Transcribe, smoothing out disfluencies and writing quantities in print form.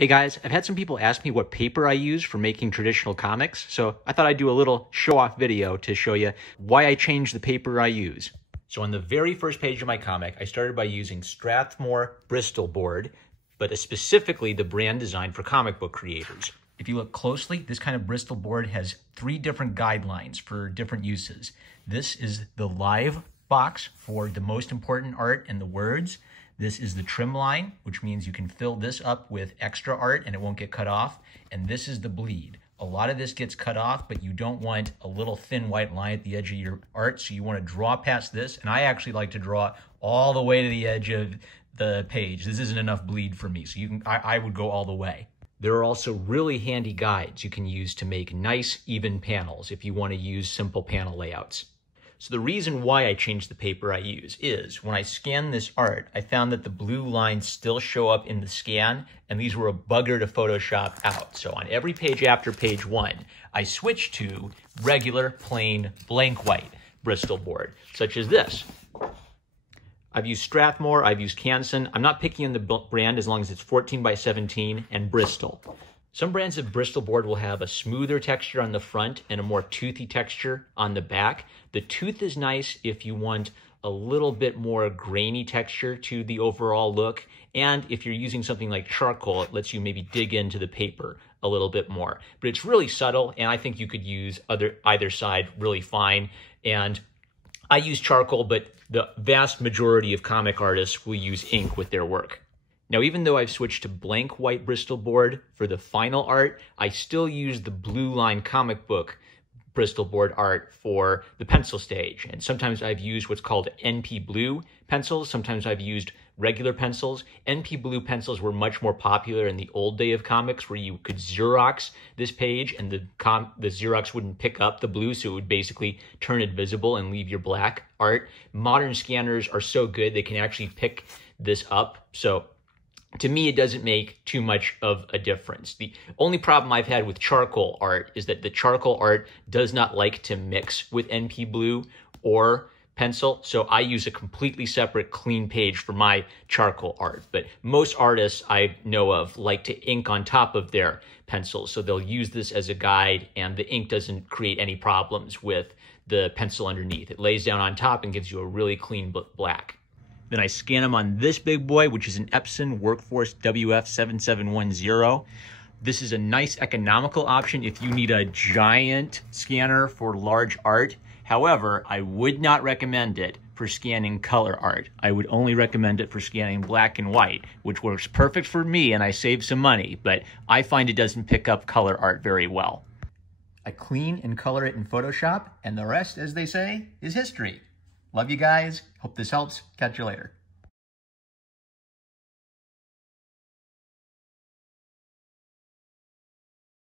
Hey guys, I've had some people ask me what paper I use for making traditional comics, so I thought I'd do a little show-off video to show you why I changed the paper I use. So on the very first page of my comic, I started by using Strathmore Bristol board, but specifically the brand designed for comic book creators. If you look closely, this kind of Bristol board has 3 different guidelines for different uses. This is the live box for the most important art and the words. This is the trim line, which means you can fill this up with extra art and it won't get cut off. And this is the bleed. A lot of this gets cut off, but you don't want a little thin white line at the edge of your art, so you want to draw past this. And I actually like to draw all the way to the edge of the page. This isn't enough bleed for me, so I would go all the way. There are also really handy guides you can use to make nice, even panels if you want to use simple panel layouts. So the reason why I changed the paper I use is when I scanned this art, I found that the blue lines still show up in the scan, and these were a bugger to Photoshop out. So on every page after page 1, I switched to regular, plain, blank white Bristol board, such as this. I've used Strathmore, I've used Canson. I'm not picky on the brand as long as it's 14 by 17 and Bristol. Some brands of Bristol board will have a smoother texture on the front and a more toothy texture on the back. The tooth is nice if you want a little bit more grainy texture to the overall look. And if you're using something like charcoal, it lets you maybe dig into the paper a little bit more. But it's really subtle, and I think you could use either side really fine. And I use charcoal, but the vast majority of comic artists will use ink with their work. Now, even though I've switched to blank white Bristol board for the final art, I still use the blue line comic book Bristol board art for the pencil stage. And sometimes I've used what's called NP blue pencils. Sometimes I've used regular pencils. NP blue pencils were much more popular in the old day of comics, where you could Xerox this page and the Xerox wouldn't pick up the blue, so it would basically turn it visible and leave your black art. Modern scanners are so good they can actually pick this up. So to me, it doesn't make too much of a difference. The only problem I've had with charcoal art is that the charcoal art does not like to mix with NP blue or pencil, so I use a completely separate clean page for my charcoal art. But most artists I know of like to ink on top of their pencils, so they'll use this as a guide, and the ink doesn't create any problems with the pencil underneath. It lays down on top and gives you a really clean black. Then I scan them on this big boy, which is an Epson Workforce WF7710. This is a nice economical option if you need a giant scanner for large art. However, I would not recommend it for scanning color art. I would only recommend it for scanning black and white, which works perfect for me and I save some money, but I find it doesn't pick up color art very well. I clean and color it in Photoshop, and the rest, as they say, is history. Love you guys. Hope this helps. Catch you later.